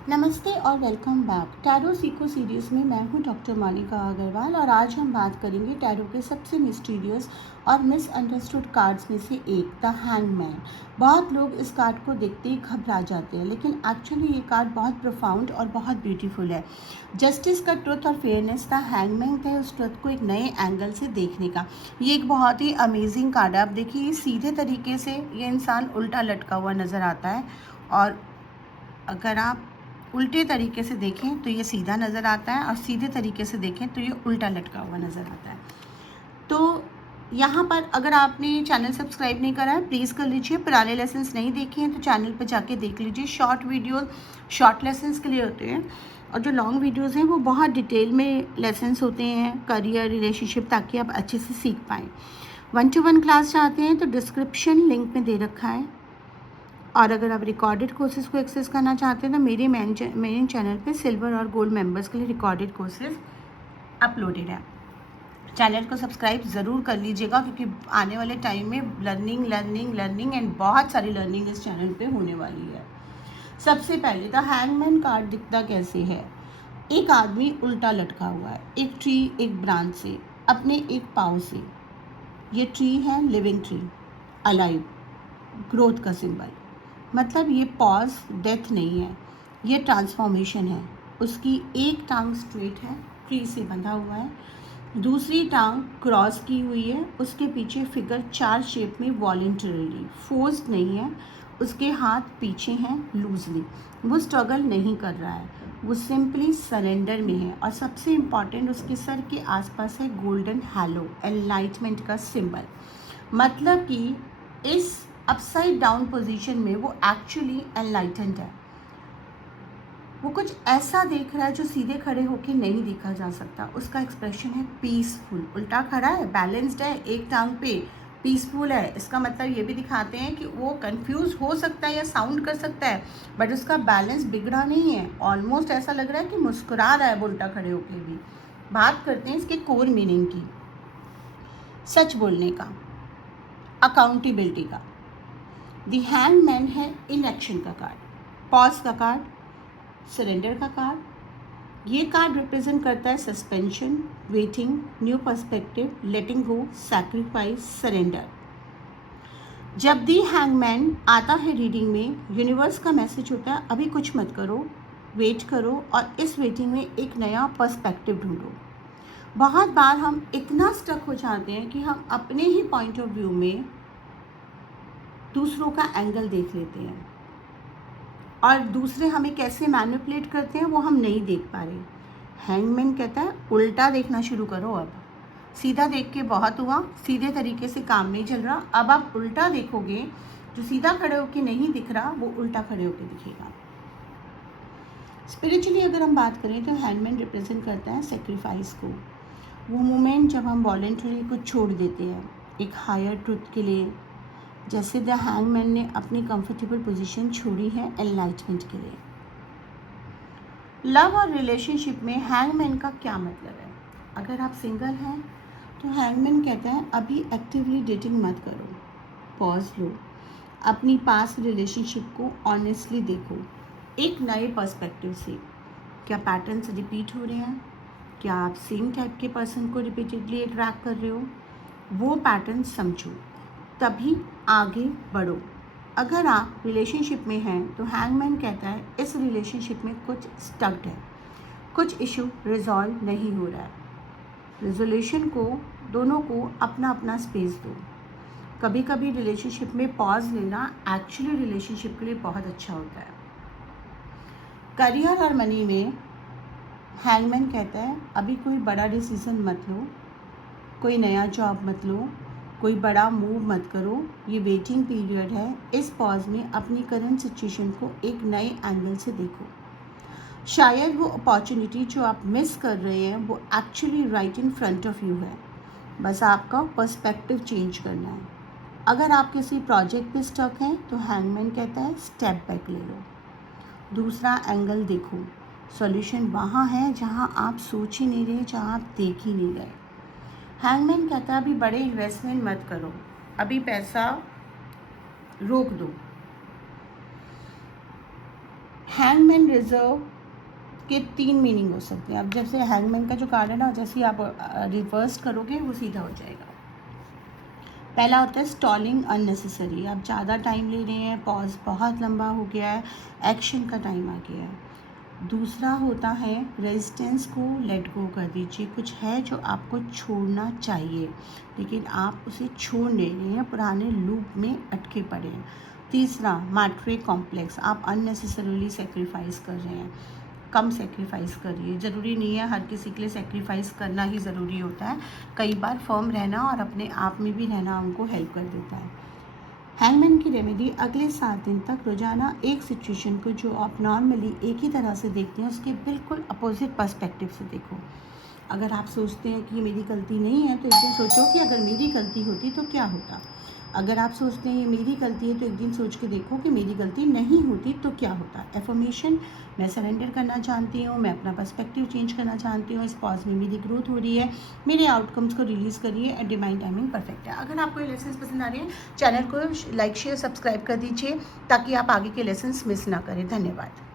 नमस्ते और welcome back. Tarot सीखो सीरीज़ में मैं हूं डॉक्टर मोनिका अग्रवाल और आज हम बात करेंगे टैरो के सबसे मिस्टीरियस और मिसअंडरस्टूड कार्ड्स में से एक, द हैंगमैन। बहुत लोग इस कार्ड को देखते ही घबरा जाते हैं, लेकिन एक्चुअली ये कार्ड बहुत प्रोफाउंड और बहुत ब्यूटीफुल है। जस्टिस का ट्रुथ और फेयरनेस, द हैंगमैन है उस ट्रुथ को एक नए एंगल से देखने का। ये एक बहुत ही अमेजिंग कार्ड है। आप देखिए, सीधे तरीके से ये इंसान उल्टा लटका हुआ नज़र आता है और अगर आप उल्टे तरीके से देखें तो ये सीधा नज़र आता है और सीधे तरीके से देखें तो ये उल्टा लटका हुआ नज़र आता है। तो यहाँ पर अगर आपने चैनल सब्सक्राइब नहीं करा है, प्लीज़ कर लीजिए। पुराने लेसन्स नहीं देखे हैं तो चैनल पर जाके देख लीजिए। शॉर्ट वीडियो शॉर्ट लेसन्स के लिए होते हैं और जो लॉन्ग वीडियोज़ हैं वो बहुत डिटेल में लेसन्स होते हैं, करियर, रिलेशनशिप, ताकि आप अच्छे से सीख पाएँ। 1-to-1 क्लास चाहते हैं तो डिस्क्रिप्शन लिंक में दे रखा है। और अगर आप रिकॉर्डेड कोर्सेज़ को एक्सेस करना चाहते हैं तो मेरे मेन चैनल पे सिल्वर और गोल्ड मेंबर्स के लिए रिकॉर्डेड कोर्सेज़ अपलोडेड है। चैनल को सब्सक्राइब ज़रूर कर लीजिएगा, क्योंकि आने वाले टाइम में लर्निंग एंड बहुत सारी लर्निंग इस चैनल पे होने वाली है। सबसे पहले द हैंगमैन कार्ड दिखता कैसे है। एक आदमी उल्टा लटका हुआ है, एक ट्री, एक ब्रांच से, अपने एक पाँव से। ये ट्री है लिविंग ट्री, अलाइव, ग्रोथ का सिंबल। मतलब ये पॉज डेथ नहीं है, ये ट्रांसफॉर्मेशन है। उसकी एक टांग स्ट्रेट है, ट्री से बंधा हुआ है, दूसरी टांग क्रॉस की हुई है। उसके पीछे फिगर 4 शेप में वॉलंटरीली, फोर्स्ड नहीं है। उसके हाथ पीछे हैं लूजली। वो स्ट्रगल नहीं कर रहा है, वो सिंपली सरेंडर में है। और सबसे इम्पॉर्टेंट, उसके सर के आसपास है गोल्डन हैलो, एनलाइटमेंट का सिंबल। मतलब कि इस अपसाइड डाउन पोजीशन में वो एक्चुअली एनलाइटेंड है। वो कुछ ऐसा देख रहा है जो सीधे खड़े होके नहीं देखा जा सकता। उसका एक्सप्रेशन है पीसफुल। उल्टा खड़ा है, बैलेंस्ड है, एक टांग पे, पीसफुल है। इसका मतलब ये भी दिखाते हैं कि वो कंफ्यूज हो सकता है या साउंड कर सकता है, बट उसका बैलेंस बिगड़ा नहीं है। ऑलमोस्ट ऐसा लग रहा है कि मुस्कुरा रहा है उल्टा खड़े होके भी। बात करते हैं इसके कोर मीनिंग की। सच बोलने का, अकाउंटेबिलिटी का। द हैंगमैन है इनएक्शन का कार्ड, पॉज का कार्ड, सरेंडर का कार्ड। ये कार्ड रिप्रेजेंट करता है सस्पेंशन, वेटिंग, न्यू पर्सपेक्टिव, लेटिंग गो, सैक्रिफाइस, सरेंडर। जब दी हैंगमैन आता है रीडिंग में, यूनिवर्स का मैसेज होता है अभी कुछ मत करो, वेट करो और इस वेटिंग में एक नया पर्सपेक्टिव ढूंढो। बहुत बार हम इतना स्टक हो जाते हैं कि हम अपने ही पॉइंट ऑफ व्यू में दूसरों का एंगल देख लेते हैं और दूसरे हमें कैसे मैनिपुलेट करते हैं वो हम नहीं देख पा रहे। हैंगमैन कहता है उल्टा देखना शुरू करो। अब सीधा देख के बहुत हुआ, सीधे तरीके से काम नहीं चल रहा, अब आप उल्टा देखोगे। जो सीधा खड़े होके नहीं दिख रहा वो उल्टा खड़े होके दिखेगा। स्पिरिचुअली अगर हम बात करें तो हैंगमैन रिप्रेजेंट करता है सेक्रीफाइस को, वो मोमेंट जब हम वॉलेंटरी कुछ छोड़ देते हैं एक हायर ट्रुथ के लिए। जैसे द हैंगमैन ने अपनी कंफर्टेबल पोजीशन छोड़ी है एनलाइटमेंट के लिए। लव और रिलेशनशिप में हैंगमैन का क्या मतलब है। अगर आप सिंगल हैं तो हैंगमैन कहता है अभी एक्टिवली डेटिंग मत करो, पॉज लो, अपनी पास्ट रिलेशनशिप को ऑनेस्टली देखो एक नए पर्सपेक्टिव से। क्या पैटर्न्स रिपीट हो रहे हैं, क्या आप सेम टाइप के पर्सन को रिपीटेडली अट्रैक्ट कर रहे हो, वो पैटर्न समझो, तभी आगे बढ़ो। अगर आप रिलेशनशिप में हैं तो हैंगमैन कहता है इस रिलेशनशिप में कुछ स्टक्ड है, कुछ इशू रिजॉल्व नहीं हो रहा है। रिजोल्यूशन को, दोनों को अपना अपना स्पेस दो। कभी कभी रिलेशनशिप में पॉज लेना एक्चुअली रिलेशनशिप के लिए बहुत अच्छा होता है। करियर और मनी में हैंगमैन कहता है अभी कोई बड़ा डिसीजन मत लो, कोई नया जॉब मत लो, कोई बड़ा मूव मत करो, ये वेटिंग पीरियड है। इस पॉज में अपनी करंट सिचुएशन को एक नए एंगल से देखो। शायद वो अपॉर्चुनिटी जो आप मिस कर रहे हैं वो actually right in front of you है, बस आपका पर्सपेक्टिव चेंज करना है। अगर आप किसी प्रोजेक्ट पे स्टक हैं तो हैंगमैन कहता है स्टेप बैक ले लो, दूसरा एंगल देखो। सॉल्यूशन वहाँ है जहाँ आप सोच ही नहीं रहे, जहाँ आप देख ही नहीं रहे। हैंगमैन कहता है अभी बड़े इन्वेस्टमेंट मत करो, अभी पैसा रोक दो। हैंगमैन रिजर्व के 3 मीनिंग हो सकते हैं। अब जैसे हैंगमैन का जो कार्ड है ना, जैसे ही आप रिवर्स करोगे वो सीधा हो जाएगा। पहला होता है स्टॉलिंग अननेसेसरी, आप ज़्यादा टाइम ले रहे हैं, पॉज बहुत लंबा हो गया है, एक्शन का टाइम आ गया है। दूसरा होता है रेजिस्टेंस को लेट गो कर दीजिए, कुछ है जो आपको छोड़ना चाहिए लेकिन आप उसे छोड़ नहीं रहे हैं, पुराने लूप में अटके पड़े हैं। तीसरा मैट्रे कॉम्प्लेक्स, आप अननेसेसरीली सेक्रीफाइस कर रहे हैं, कम सेक्रीफाइस करिए। ज़रूरी नहीं है हर किसी के लिए सेक्रीफाइस करना ही ज़रूरी होता है, कई बार फर्म रहना और अपने आप में भी रहना उनको हेल्प कर देता है। हैंगमैन की रेमेडी, अगले 7 दिन तक रोज़ाना एक सिचुएशन को जो आप नॉर्मली एक ही तरह से देखते हैं उसके बिल्कुल अपोजिट पर्सपेक्टिव से देखो। अगर आप सोचते हैं कि ये मेरी गलती नहीं है तो एक दिन सोचो कि अगर मेरी गलती होती तो क्या होता। अगर आप सोचते हैं ये मेरी गलती है तो एक दिन सोच के देखो कि मेरी गलती नहीं होती तो क्या होता। एफर्मेशन, मैं सरेंडर करना चाहती हूँ, मैं अपना पर्सपेक्टिव चेंज करना चाहती हूँ, इस पॉज में मेरी ग्रोथ हो रही है, मेरे आउटकम्स को रिलीज़ करिए एंड डिवाइन टाइमिंग परफेक्ट है। अगर आपको ये लेसन्स पसंद आ रहे हैं, चैनल को लाइक शेयर सब्सक्राइब कर दीजिए ताकि आप आगे के लेसन्स मिस ना करें। धन्यवाद।